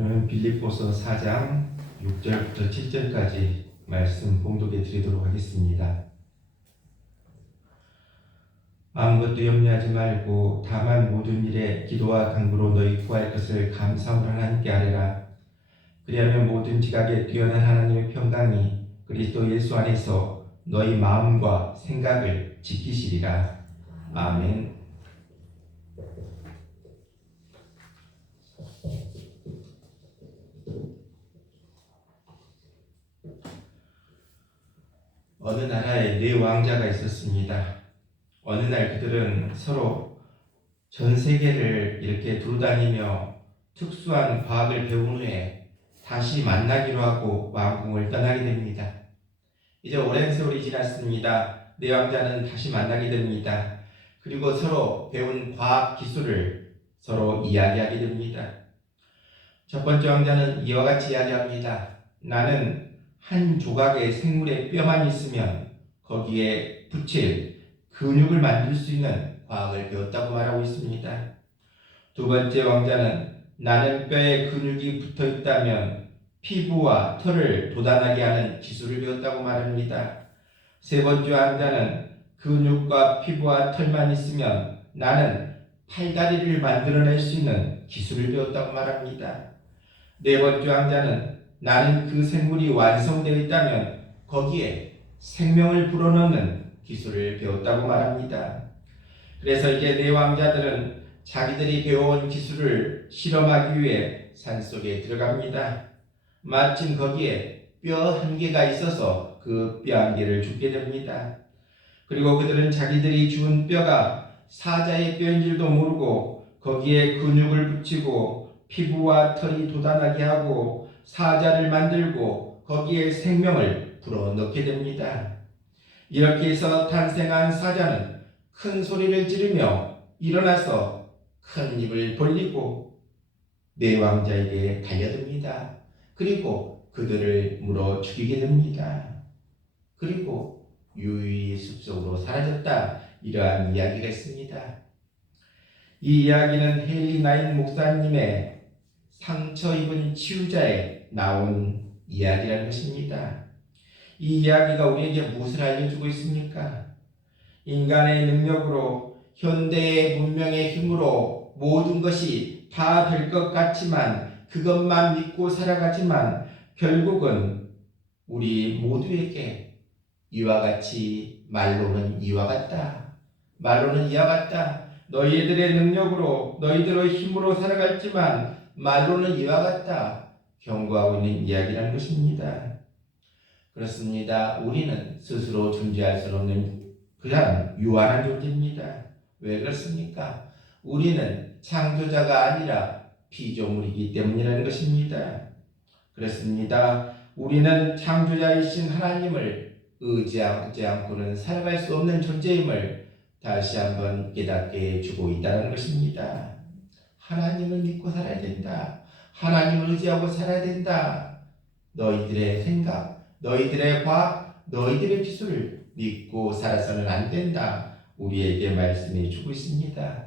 그러면 빌립보서 4장 6절부터 7절까지 말씀 봉독해 드리도록 하겠습니다. 아무것도 염려하지 말고 다만 모든 일에 기도와 간구로 너희 구할 것을 감사함으로 하나님께 아뢰라. 그리하면 모든 지각에 뛰어난 하나님의 평강이 그리스도 예수 안에서 너희 마음과 생각을 지키시리라. 아멘. 어느 나라에 네 왕자가 있었습니다. 어느 날 그들은 서로 전 세계를 이렇게 두루다니며 특수한 과학을 배운 후에 다시 만나기로 하고 왕궁을 떠나게 됩니다. 이제 오랜 세월이 지났습니다. 네 왕자는 다시 만나게 됩니다. 그리고 서로 배운 과학 기술을 서로 이야기하게 됩니다. 첫 번째 왕자는 이와 같이 이야기합니다. 나는 한 조각의 생물의 뼈만 있으면 거기에 붙일 근육을 만들 수 있는 과학을 배웠다고 말하고 있습니다. 두 번째 왕자는 나는 뼈에 근육이 붙어 있다면 피부와 털을 돋아나게 하는 기술을 배웠다고 말합니다. 세 번째 왕자는 근육과 피부와 털만 있으면 나는 팔다리를 만들어낼 수 있는 기술을 배웠다고 말합니다. 네 번째 왕자는 나는 그 생물이 완성되어 있다면 거기에 생명을 불어넣는 기술을 배웠다고 말합니다. 그래서 이제 네 왕자들은 자기들이 배워온 기술을 실험하기 위해 산속에 들어갑니다. 마침 거기에 뼈 한 개가 있어서 그 뼈 한 개를 줍게 됩니다. 그리고 그들은 자기들이 주운 뼈가 사자의 뼈인 줄도 모르고 거기에 근육을 붙이고 피부와 털이 돋아나게 하고 사자를 만들고 거기에 생명을 불어넣게 됩니다. 이렇게 해서 탄생한 사자는 큰 소리를 지르며 일어나서 큰 입을 벌리고 네 왕자에게 달려듭니다. 그리고 그들을 물어 죽이게 됩니다. 그리고 유유히 숲속으로 사라졌다. 이러한 이야기가 있습니다. 이 이야기는 헨리 나인 목사님의 상처 입은 치유자에 나온 이야기라는 것입니다. 이 이야기가 우리에게 무엇을 알려주고 있습니까? 인간의 능력으로 현대의 문명의 힘으로 모든 것이 다 될 것 같지만 그것만 믿고 살아가지만 결국은 우리 모두에게 이와 같이 말로는 이와 같다. 말로는 이와 같다. 너희들의 능력으로 너희들의 힘으로 살아갔지만 말로는 이와 같다. 경고하고 있는 이야기라는 것입니다. 그렇습니다. 우리는 스스로 존재할 수 없는 그냥 유한한 존재입니다. 왜 그렇습니까? 우리는 창조자가 아니라 피조물이기 때문이라는 것입니다. 그렇습니다. 우리는 창조자이신 하나님을 의지하지 않고는 살아갈 수 없는 존재임을 다시 한번 깨닫게 해주고 있다는 것입니다. 하나님을 믿고 살아야 된다. 하나님을 의지하고 살아야 된다. 너희들의 생각, 너희들의 과학, 너희들의 기술을 믿고 살아서는 안 된다. 우리에게 말씀해 주고 있습니다.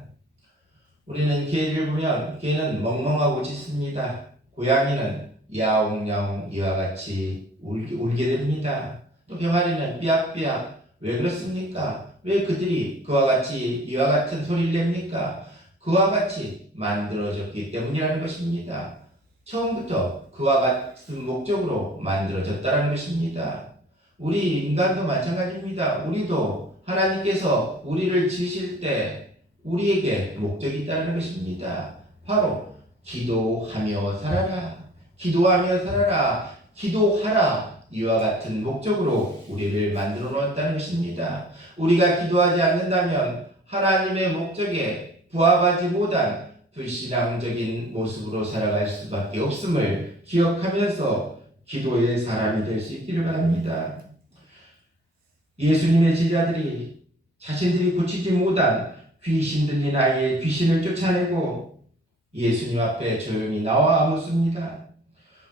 우리는 개를 보면 개는 멍멍하고 짖습니다. 고양이는 야옹야옹 이와 같이 울게 됩니다. 또 병아리는 삐약삐약. 왜 그렇습니까? 왜 그들이 그와 같이 이와 같은 소리를 냅니까? 그와 같이 만들어졌기 때문이라는 것입니다. 처음부터 그와 같은 목적으로 만들어졌다는 것입니다. 우리 인간도 마찬가지입니다. 우리도 하나님께서 우리를 지으실 때 우리에게 목적이 있다는 것입니다. 바로 기도하며 살아라. 기도하며 살아라. 기도하라. 이와 같은 목적으로 우리를 만들어 놓았다는 것입니다. 우리가 기도하지 않는다면 하나님의 목적에 부합하지 못한 불신앙적인 모습으로 살아갈 수밖에 없음을 기억하면서 기도의 사람이 될 수 있기를 바랍니다. 예수님의 제자들이 자신들이 고치지 못한 귀신 들린 아이의 귀신을 쫓아내고 예수님 앞에 조용히 나와 묻습니다.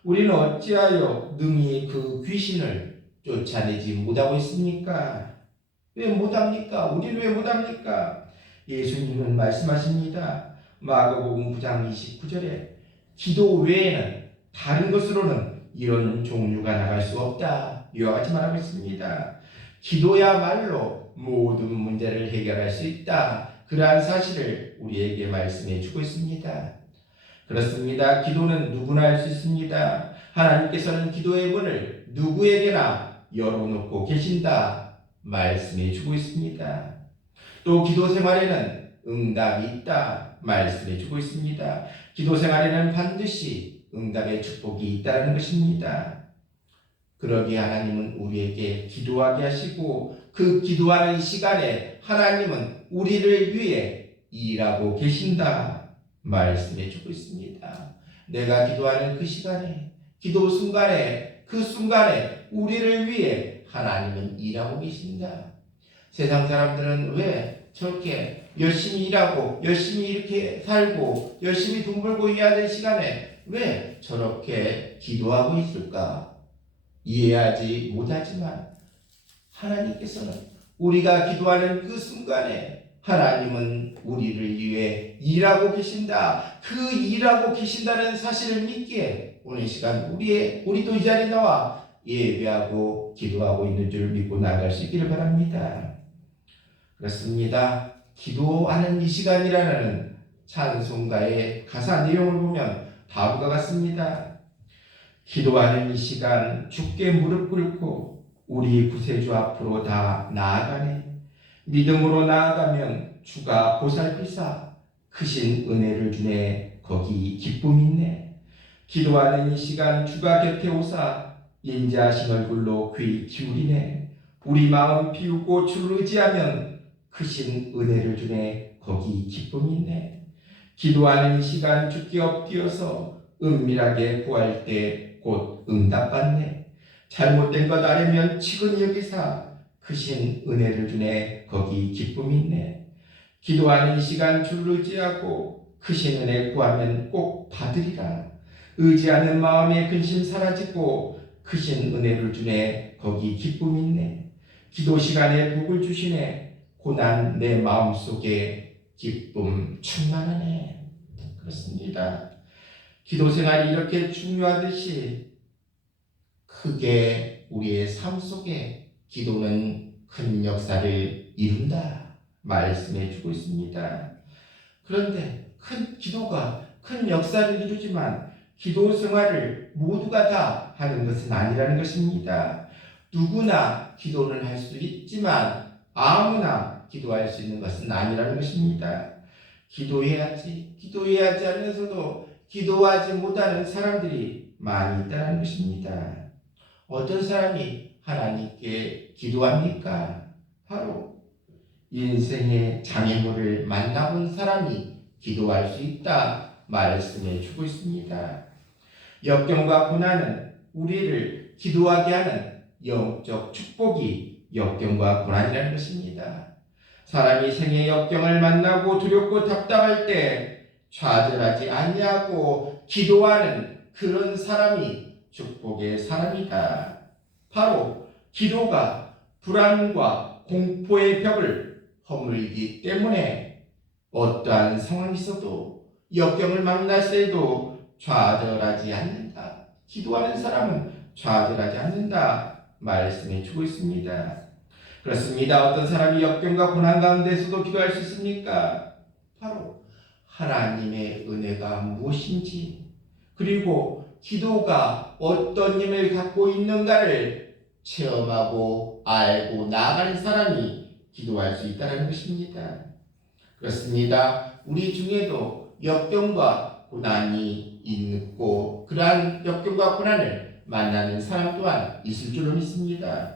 우리는 어찌하여 능히 그 귀신을 쫓아내지 못하고 있습니까? 왜 못합니까? 우리는 왜 못합니까? 예수님은 말씀하십니다. 마가복음 9장 29절에 기도 외에는 다른 것으로는 이런 종류가 나갈 수 없다. 이와 같이 말하고 있습니다. 기도야말로 모든 문제를 해결할 수 있다. 그러한 사실을 우리에게 말씀해 주고 있습니다. 그렇습니다. 기도는 누구나 할 수 있습니다. 하나님께서는 기도의 문을 누구에게나 열어놓고 계신다. 말씀해 주고 있습니다. 또 기도 생활에는 응답이 있다. 말씀해 주고 있습니다. 기도 생활에는 반드시 응답의 축복이 있다는 것입니다. 그러기에 하나님은 우리에게 기도하게 하시고 그 기도하는 시간에 하나님은 우리를 위해 일하고 계신다. 말씀해 주고 있습니다. 내가 기도하는 그 시간에, 기도 순간에, 그 순간에 우리를 위해 하나님은 일하고 계신다. 세상 사람들은 왜 저렇게 열심히 일하고 열심히 이렇게 살고 열심히 돈 벌고 해야 될 시간에 왜 저렇게 기도하고 있을까? 이해하지 못하지만 하나님께서는 우리가 기도하는 그 순간에 하나님은 우리를 위해 일하고 계신다. 그 일하고 계신다는 사실을 믿기에 오늘 시간 우리도 이 자리에 나와 예배하고 기도하고 있는 줄 믿고 나아갈 수 있기를 바랍니다. 그렇습니다. 기도하는 이 시간이라는 찬송가의 가사 내용을 보면 다음과 같습니다. 기도하는 이 시간 주께 무릎 꿇고 우리 구세주 앞으로 다 나아가네. 믿음으로 나아가면 주가 보살피사 크신 은혜를 주네. 거기 기쁨 있네. 기도하는 이 시간 주가 곁에 오사 인자하신 얼굴로 귀 기울이네. 우리 마음 비우고 주를 의지하면 크신 은혜를 주네. 거기 기쁨 있네. 기도하는 이 시간 주께 엎드려서 은밀하게 구할 때 곧 응답받네. 잘못된 것 아니면 치근히 여기사 크신 은혜를 주네. 거기 기쁨 있네. 기도하는 이 시간 주를 의지하고 크신 은혜 구하면 꼭 받으리라. 의지하는 마음의 근심 사라지고 크신 은혜를 주네. 거기 기쁨 있네. 기도 시간에 복을 주시네. 고난 내 마음속에 기쁨 충만하네. 그렇습니다. 기도 생활이 이렇게 중요하듯이 크게 우리의 삶 속에 기도는 큰 역사를 이룬다. 말씀해 주고 있습니다. 그런데 기도가 큰 역사를 이루지만 기도 생활을 모두가 다 하는 것은 아니라는 것입니다. 누구나 기도를 할 수 있지만 아무나 기도할 수 있는 것은 아니라는 것입니다. 기도해야지 하면서도 기도하지 못하는 사람들이 많이 있다는 것입니다. 어떤 사람이 하나님께 기도합니까? 바로 인생의 장애물을 만나본 사람이 기도할 수 있다 말씀해 주고 있습니다. 역경과 고난은 우리를 기도하게 하는 영적 축복이 역경과 고난이라는 것입니다. 사람이 생의 역경을 만나고 두렵고 답답할 때 좌절하지 아니하고 기도하는 그런 사람이 축복의 사람이다. 바로 기도가 불안과 공포의 벽을 허물기 때문에 어떠한 상황이 있어도 역경을 만났을 때도 좌절하지 않는다. 기도하는 사람은 좌절하지 않는다. 말씀해 주고 있습니다. 그렇습니다. 어떤 사람이 역경과 고난 가운데서도 기도할 수 있습니까? 바로 하나님의 은혜가 무엇인지 그리고 기도가 어떤 힘을 갖고 있는가를 체험하고 알고 나아가는 사람이 기도할 수 있다는 것입니다. 그렇습니다. 우리 중에도 역경과 고난이 있고 그러한 역경과 고난을 만나는 사람 또한 있을 줄로 믿습니다.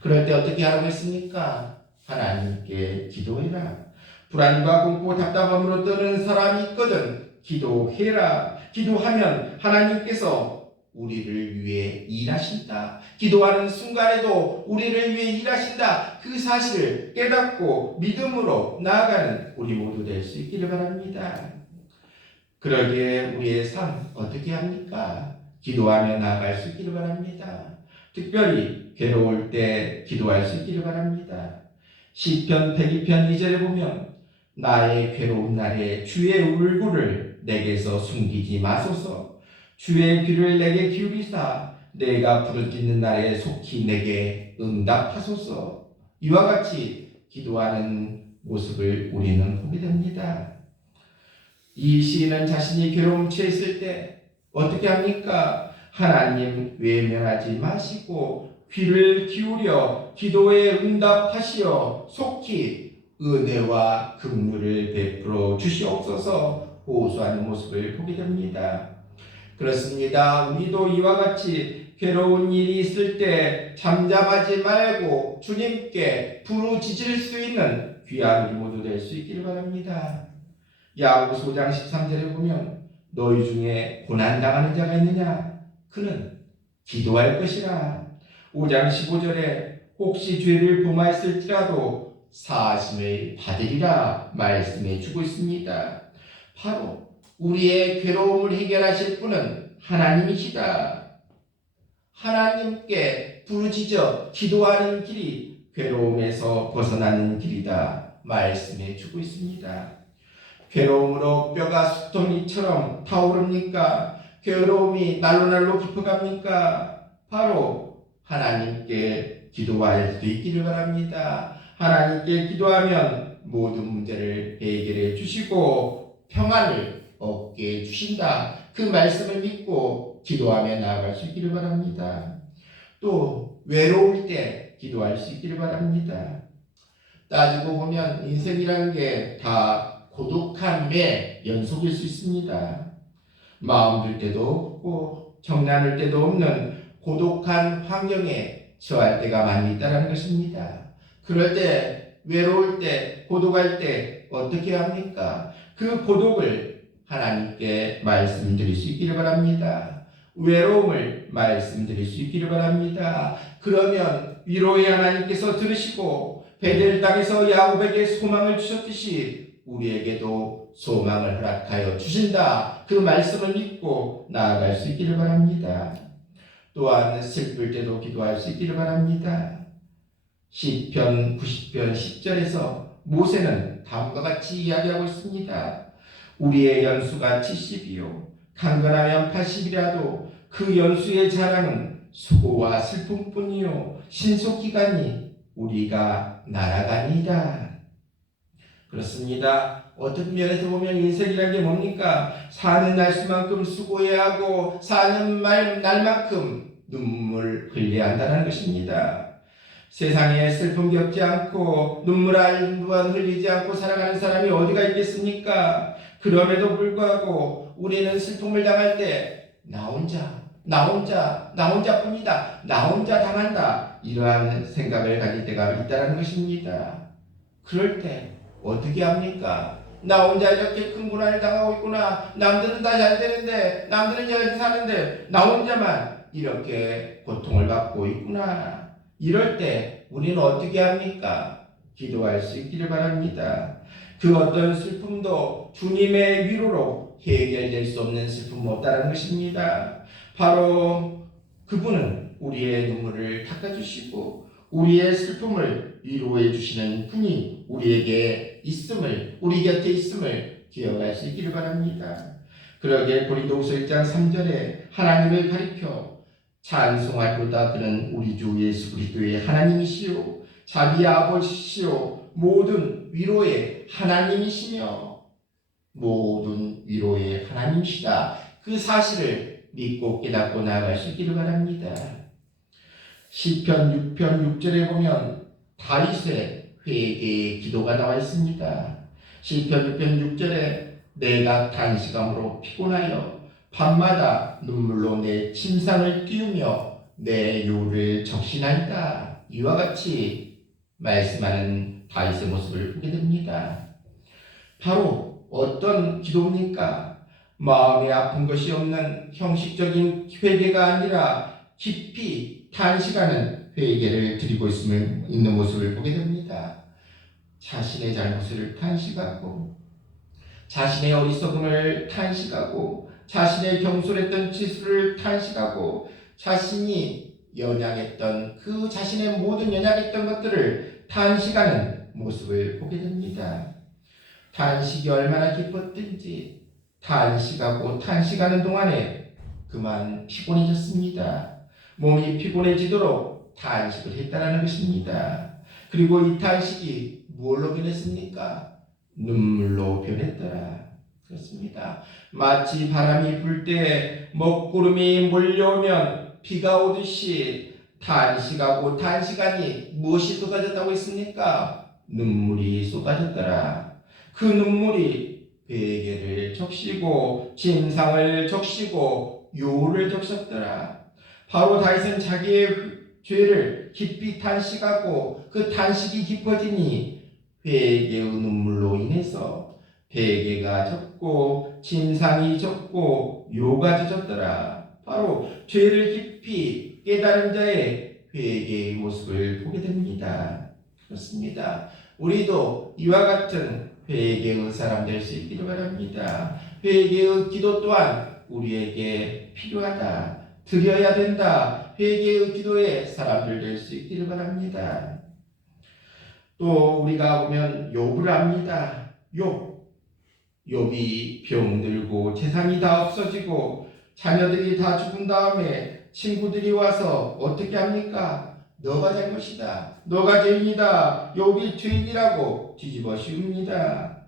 그럴 때 어떻게 하라고 했습니까? 하나님께 기도해라. 불안과 공포 답답함으로 떠는 사람이 있거든 기도해라. 기도하면 하나님께서 우리를 위해 일하신다. 기도하는 순간에도 우리를 위해 일하신다. 그 사실을 깨닫고 믿음으로 나아가는 우리 모두 될 수 있기를 바랍니다. 그러기에 우리의 삶 어떻게 합니까? 기도하며 나아갈 수 있기를 바랍니다. 특별히 괴로울 때 기도할 수 있기를 바랍니다. 시편 102편 2절에 보면 나의 괴로운 날에 주의 얼굴을 내게서 숨기지 마소서. 주의 귀를 내게 기울이사 내가 부르짖는 날에 속히 내게 응답하소서. 이와 같이 기도하는 모습을 우리는 보게 됩니다. 이 시인은 자신이 괴로움 처했을 때 어떻게 합니까? 하나님 외면하지 마시고 귀를 기울여 기도에 응답하시어 속히 은혜와 긍휼을 베풀어 주시옵소서 호소하는 모습을 보게 됩니다. 그렇습니다. 우리도 이와 같이 괴로운 일이 있을 때 잠잠하지 말고 주님께 부르짖을 수 있는 귀한 우리 모두 될 수 있기를 바랍니다. 야고보서 5장 13절에 보면 너희 중에 고난당하는 자가 있느냐? 그는 기도할 것이라. 5장 15절에 혹시 죄를 범하였을지라도 사하심을 받으리라 말씀해 주고 있습니다. 바로 우리의 괴로움을 해결하실 분은 하나님이시다. 하나님께 부르짖어 기도하는 길이 괴로움에서 벗어나는 길이다 말씀해 주고 있습니다. 괴로움으로 뼈가 숫덩이처럼 타오릅니까? 괴로움이 날로 깊어갑니까? 바로 하나님께 기도할 수 있기를 바랍니다. 하나님께 기도하면 모든 문제를 해결해 주시고 평안을 얻게 해주신다. 그 말씀을 믿고 기도하며 나아갈 수 있기를 바랍니다. 또 외로울 때 기도할 수 있기를 바랍니다. 따지고 보면 인생이라는 게 다 고독함의 연속일 수 있습니다. 마음 들 때도 없고 정나눌 때도 없는 고독한 환경에 처할 때가 많이 있다는 것입니다. 그럴 때 외로울 때 고독할 때 어떻게 합니까? 그 고독을 하나님께 말씀드릴 수 있기를 바랍니다. 외로움을 말씀드릴 수 있기를 바랍니다. 그러면 위로의 하나님께서 들으시고 베델 땅에서 야곱에게 소망을 주셨듯이 우리에게도 소망을 허락하여 주신다. 그 말씀을 믿고 나아갈 수 있기를 바랍니다. 또한 슬플 때도 기도할 수 있기를 바랍니다. 시편 90편 10절에서 모세는 다음과 같이 이야기하고 있습니다. 우리의 연수가 70이요 강건하면 80이라도 그 연수의 자랑은 수고와 슬픔뿐이요 신속기간이 우리가 날아가니이다. 그렇습니다. 어떤 면에서 보면 인생이라는 게 뭡니까? 사는 날수만큼 수고해야 하고 사는 날만큼 눈물 흘려야 한다는 것입니다. 세상에 슬픔 겪지 않고 눈물 한 번 흘리지 않고 살아가는 사람이 어디가 있겠습니까? 그럼에도 불구하고 우리는 슬픔을 당할 때 나 혼자뿐이다. 나 혼자 당한다. 이러한 생각을 가질 때가 있다는 것입니다. 그럴 때 어떻게 합니까? 나 혼자 이렇게 큰 고난을 당하고 있구나. 남들은 다 잘 되는데, 남들은 잘 사는데 나 혼자만 이렇게 고통을 받고 있구나. 이럴 때 우리는 어떻게 합니까? 기도할 수 있기를 바랍니다. 그 어떤 슬픔도 주님의 위로로 해결될 수 없는 슬픔은 없다는 것입니다. 바로 그분은 우리의 눈물을 닦아주시고 우리의 슬픔을 위로해 주시는 분이 우리에게 있음을, 우리 곁에 있음을 기억할 수 있기를 바랍니다. 그러기에 고린도후서 1장 3절에 하나님을 가리켜 찬송하리로다. 그는 우리 주 예수 그리스도의 하나님이시요 자비의 아버지시요 모든 위로의 하나님이시며 모든 위로의 하나님이시다. 그 사실을 믿고 깨닫고 나아갈 수 있기를 바랍니다. 시편 6편 6절에 보면 다윗의 회개의 기도가 나와 있습니다. 시편 6편 6절에 내가 단식함으로 피곤하여 밤마다 눈물로 내 침상을 띄우며 내 요를 적신하리다. 이와 같이 말씀하는 다윗의 모습을 보게 됩니다. 바로 어떤 기도입니까? 마음에 아픈 것이 없는 형식적인 회개가 아니라 깊이 탄식하는 회개를 드리고 있는 모습을 보게 됩니다. 자신의 잘못을 탄식하고 자신의 어리석음을 탄식하고 자신의 경솔했던 지수를 탄식하고 자신이 연약했던 그 자신의 모든 연약했던 것들을 탄식하는 모습을 보게 됩니다. 탄식이 얼마나 기뻤든지 탄식하고 탄식하는 동안에 그만 피곤해졌습니다. 몸이 피곤해지도록 탄식을 했다는 것입니다. 그리고 이 탄식이 무엇로 변했습니까? 눈물로 변했더라. 그렇습니다. 마치 바람이 불 때 먹구름이 몰려오면 비가 오듯이 탄식하고 탄식하니 무엇이 쏟아졌다고 했습니까? 눈물이 쏟아졌더라. 그 눈물이 베개를 적시고 진상을 적시고 요를 적셨더라. 바로 다윗은 자기의 죄를 깊이 탄식하고 그 탄식이 깊어지니 회개의 눈물로 인해서 베개가 졌고 진상이 졌고 요가 젖었더라. 바로 죄를 깊이 깨달은 자의 회개의 모습을 보게 됩니다. 그렇습니다. 우리도 이와 같은 회개의 사람 될 수 있기를 바랍니다. 회개의 기도 또한 우리에게 필요하다. 드려야 된다. 회개의 기도의 사람들 될 수 있기를 바랍니다. 또 우리가 보면 욥을 압니다. 욥이 병들고 재산이 다 없어지고 자녀들이 다 죽은 다음에 친구들이 와서 어떻게 합니까? 너가 잘못이다. 너가 죄인이다. 욥이 죄인이라고 뒤집어 씌웁니다.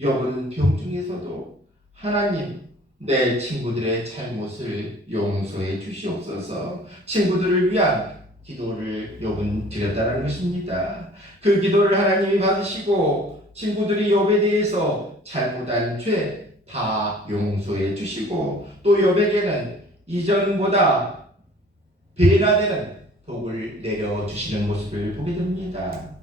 욥은 병중에서도 하나님, 내 친구들의 잘못을 용서해 주시옵소서. 친구들을 위한 기도를 욥은 드렸다는 것입니다. 그 기도를 하나님이 받으시고 친구들이 욥에 대해서 잘못한 죄 다 용서해 주시고 또 욥에게는 이전보다 배나 되는 복을 내려주시는 모습을 보게 됩니다.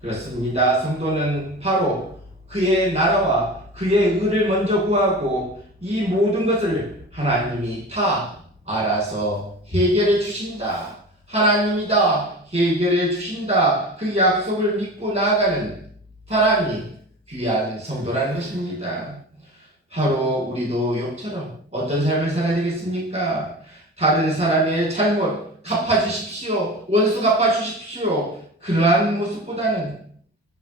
그렇습니다. 성도는 바로 그의 나라와 그의 의를 먼저 구하고 이 모든 것을 하나님이 다 알아서 해결해 주신다. 하나님이 다 해결해 주신다. 그 약속을 믿고 나아가는 사람이 귀한 성도라는 것입니다. 바로 우리도 욥처럼 어떤 삶을 살아야 되겠습니까? 다른 사람의 잘못 갚아주십시오. 원수 갚아주십시오. 그러한 모습보다는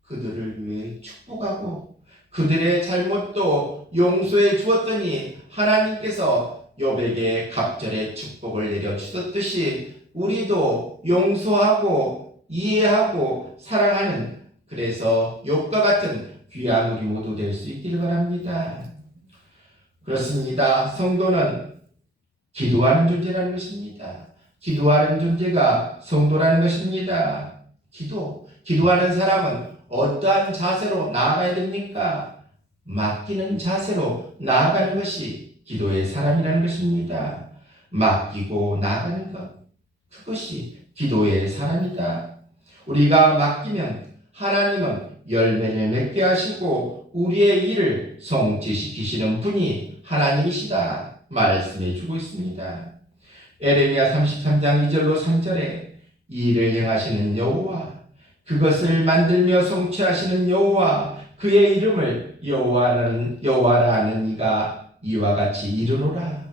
그들을 위해 축복하고 그들의 잘못도 용서해 주었더니 하나님께서 욥에게 갑절의 축복을 내려주셨듯이 우리도 용서하고 이해하고 사랑하는 그래서 욥과 같은 귀한 우리 모두 될 수 있기를 바랍니다. 그렇습니다. 성도는 기도하는 존재라는 것입니다. 기도하는 존재가 성도라는 것입니다. 기도하는 사람은 어떠한 자세로 나아가야 됩니까? 맡기는 자세로 나아가는 것이 기도의 사람이라는 것입니다. 맡기고 나아가는 것, 그것이 기도의 사람이다. 우리가 맡기면 하나님은 열매를 맺게 하시고 우리의 일을 성취시키시는 분이 하나님이시다 말씀해 주고 있습니다. 에레미야 33장 2절로 3절에 일을 행하시는 여호와, 그것을 만들며 성취하시는 여호와, 그의 이름을 여호와라 하는 이가 이와 같이 이르노라.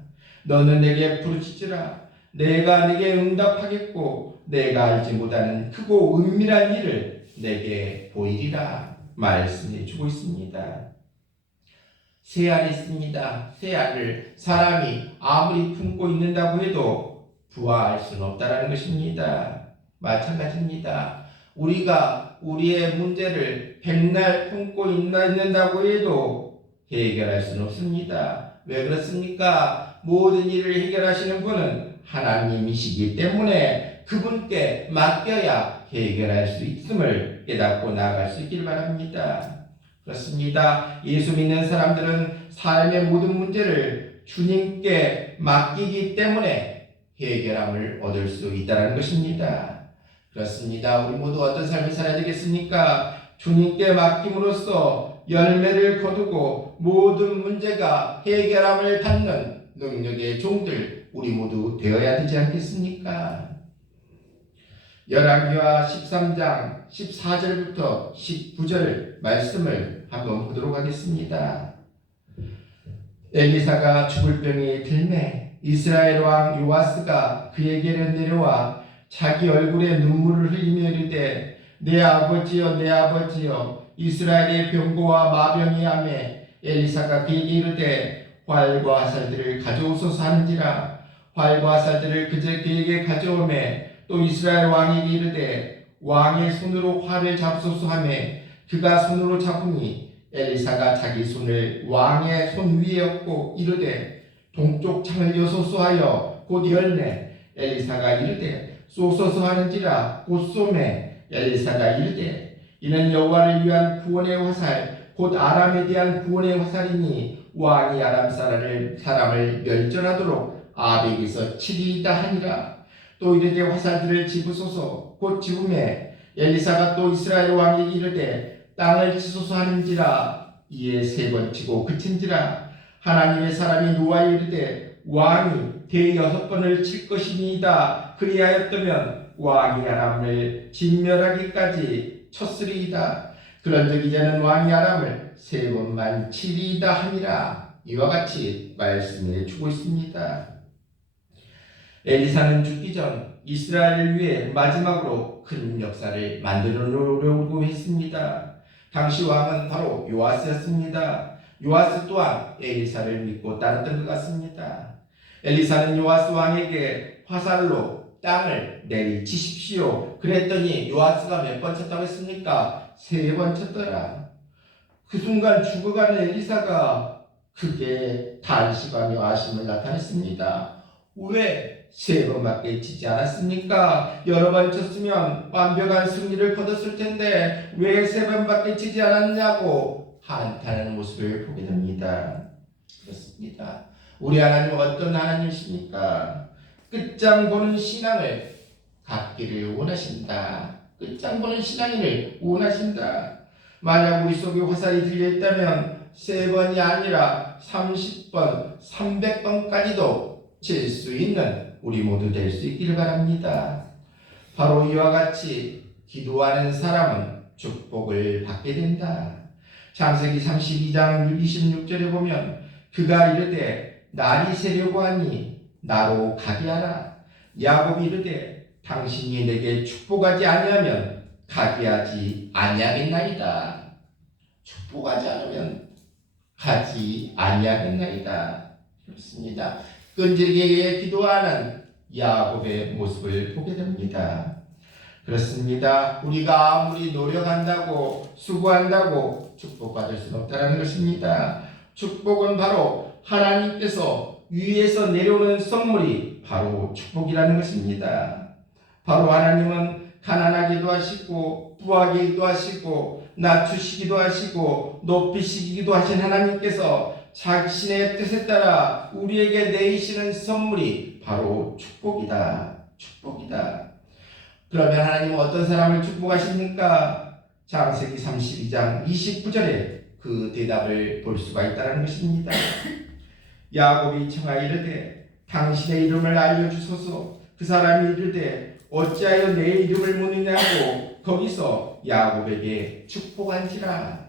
너는 내게 부르짖으라. 내가 내게 응답하겠고 내가 알지 못하는 크고 은밀한 일을 내게 보이리라 말씀해 주고 있습니다. 새알이 있습니다. 새알을 사람이 아무리 품고 있는다고 해도 부화할 수는 없다는 것입니다. 마찬가지입니다. 우리가 우리의 문제를 백날 품고 있는다고 해도 해결할 수는 없습니다. 왜 그렇습니까? 모든 일을 해결하시는 분은 하나님이시기 때문에 그분께 맡겨야 해결할 수 있음을 깨닫고 나아갈 수 있길 바랍니다. 그렇습니다. 예수 믿는 사람들은 삶의 모든 문제를 주님께 맡기기 때문에 해결함을 얻을 수 있다는 것입니다. 그렇습니다. 우리 모두 어떤 삶을 살아야 되겠습니까? 주님께 맡김으로써 열매를 거두고 모든 문제가 해결함을 받는 능력의 종들 우리 모두 되어야 되지 않겠습니까? 열왕기하 13장 14절부터 19절 말씀을 한번 보도록 하겠습니다. 엘리사가 죽을 병이 들매 이스라엘 왕 요아스가 그에게로 내려와 자기 얼굴에 눈물을 흘리며 이르되 내 아버지여 내 아버지여 이스라엘의 병고와 마병이 하매 엘리사가 그에게 이르되 활과 화살들을 가져오소서 하는지라. 활과 화살들을 그에게 가져오매 또 이스라엘 왕에게 이르되 왕의 손으로 활을 잡소서 하매 그가 손으로 잡으니 엘리사가 자기 손을 왕의 손 위에 얹고 이르되 동쪽 창을 여소서 하여 곧 열매. 엘리사가 이르되 쏘소서 하는지라. 곧 쏘매 엘리사가 이르되 이는 여호와를 위한 구원의 화살 곧 아람에 대한 구원의 화살이니 왕이 아람 사람을 멸절하도록 아벡에서 치리이다 하니라. 또 이르되 화살들을 집으소서. 곧 집음에 엘리사가 또 이스라엘 왕에게 이르되 땅을 치소서 하는지라. 이에 세 번 치고 그친지라. 하나님의 사람이 노아에 이르되 왕이 대여섯 번을 칠 것이니이다. 그리하였다면 왕이 아람을 진멸하기까지 쳤으리이다. 그런즉 이제는 왕이 아람을 세 번만 치리이다 하니라. 이와 같이 말씀을 주고 있습니다. 엘리사는 죽기 전 이스라엘을 위해 마지막으로 큰 역사를 만들어 놓으려고 했습니다. 당시 왕은 바로 요아스였습니다. 요아스 또한 엘리사를 믿고 따랐던 것 같습니다. 엘리사는 요아스 왕에게 화살로 땅을 내리치십시오 그랬더니 요아스가 몇 번 쳤다고 했습니까? 세 번 쳤더라. 그 순간 죽어가는 엘리사가 크게 탄식하며 아심을 나타냈습니다. 왜 세 번밖에 치지 않았습니까? 여러 번 쳤으면 완벽한 승리를 거뒀을 텐데 왜 세 번밖에 치지 않았냐고 한탄하는 모습을 보게 됩니다. 그렇습니다. 우리 하나님은 어떤 하나님이십니까? 끝장 보는 신앙을 갖기를 원하신다. 끝장 보는 신앙을 원하신다. 만약 우리 속에 화살이 들려있다면 세 번이 아니라 30번, 300번까지도 칠 수 있는 우리 모두 될 수 있기를 바랍니다. 바로 이와 같이 기도하는 사람은 축복을 받게 된다. 창세기 32장 26절에 보면 그가 이르되 날이 새려고 하니 나로 가게 하라. 야곱이 이르되 당신이 내게 축복하지 아니하면 가게 하지 아니하겠나이다. 축복하지 않으면 가지 아니하겠나이다. 그렇습니다. 끈질기게 기도하는 야곱의 모습을 보게 됩니다. 그렇습니다. 우리가 아무리 노력한다고 수고한다고 축복받을 수는 없다는 것입니다. 축복은 바로 하나님께서 위에서 내려오는 선물이 바로 축복이라는 것입니다. 바로 하나님은 가난하기도 하시고 부하기도 하시고 낮추시기도 하시고 높이시기도 하신 하나님께서 자신의 뜻에 따라 우리에게 내리시는 선물이 바로 축복이다. 축복이다. 그러면 하나님은 어떤 사람을 축복하십니까? 창세기 32장 29절에 그 대답을 볼 수가 있다는 것입니다. 야곱이 청하여 이르되 당신의 이름을 알려주소서. 그 사람이 이르되 어찌하여 내 이름을 묻느냐고 거기서 야곱에게 축복한지라.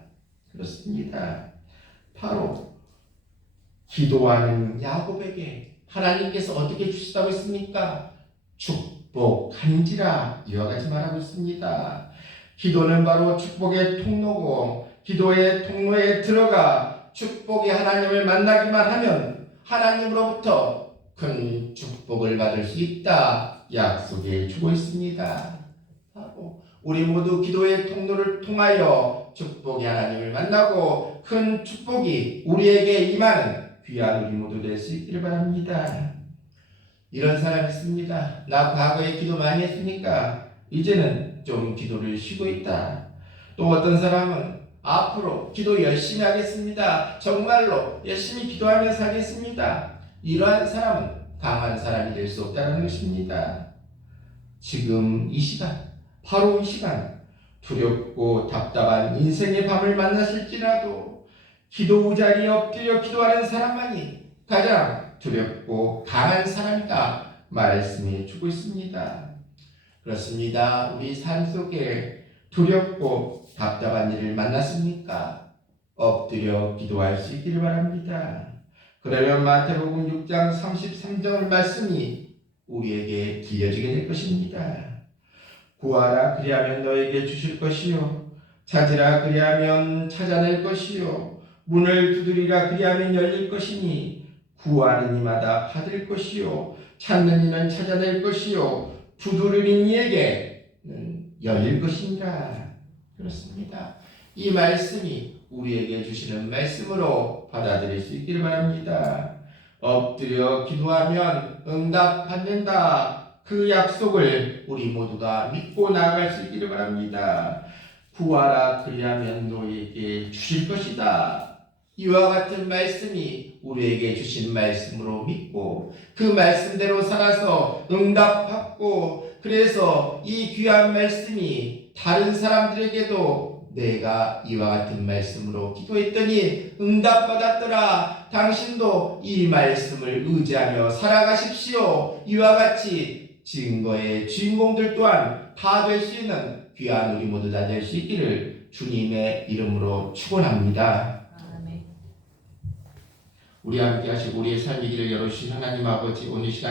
그렇습니다. 바로 기도하는 야곱에게 하나님께서 어떻게 주시다고 했습니까? 축복한지라. 이와 같이 말하고 있습니다. 기도는 바로 축복의 통로고 기도의 통로에 들어가 축복의 하나님을 만나기만 하면 하나님으로부터 큰 축복을 받을 수 있다 약속해 주고 있습니다. 하고 우리 모두 기도의 통로를 통하여 축복의 하나님을 만나고 큰 축복이 우리에게 임하는 귀한 우리 모두 될 수 있기를 바랍니다. 이런 사람이 있습니다. 나 과거에 기도 많이 했으니까 이제는 좀 기도를 쉬고 있다. 또 어떤 사람은 앞으로 기도 열심히 하겠습니다. 정말로 열심히 기도하면서 하겠습니다. 이러한 사람은 강한 사람이 될 수 없다는 것입니다. 지금 이 시간, 바로 이 시간 두렵고 답답한 인생의 밤을 만났을지라도 기도 자리에 엎드려 기도하는 사람만이 가장 두렵고 강한 사람이다 말씀해 주고 있습니다. 그렇습니다. 우리 삶 속에 두렵고 답답한 일을 만났습니까? 엎드려 기도할 수 있기를 바랍니다. 그러면 마태복음 6장 33절 말씀이 우리에게 들려지게 될 것입니다. 구하라 그리하면 너에게 주실 것이요 찾으라 그리하면 찾아낼 것이요 문을 두드리라 그리하면 열릴 것이니 구하는 이마다 받을 것이요 찾는 이는 찾아낼 것이요 두드리는 이에게는 열릴 것이니라. 그렇습니다. 이 말씀이 우리에게 주시는 말씀으로 받아들일 수 있기를 바랍니다. 엎드려 기도하면 응답받는다. 그 약속을 우리 모두가 믿고 나아갈 수 있기를 바랍니다. 구하라 그리하면 너에게 주실 것이다. 이와 같은 말씀이 우리에게 주신 말씀으로 믿고 그 말씀대로 살아서 응답받고, 그래서 이 귀한 말씀이 다른 사람들에게도 내가 이와 같은 말씀으로 기도했더니 응답받았더라. 당신도 이 말씀을 의지하며 살아가십시오. 이와 같이 증거의 주인공들 또한 다 될 수 있는 귀한 우리 모두 다 될 수 있기를 주님의 이름으로 축원합니다. 아멘. 우리 함께 하시고 우리의 삶의 길을 열어주신 하나님 아버지, 오늘 시간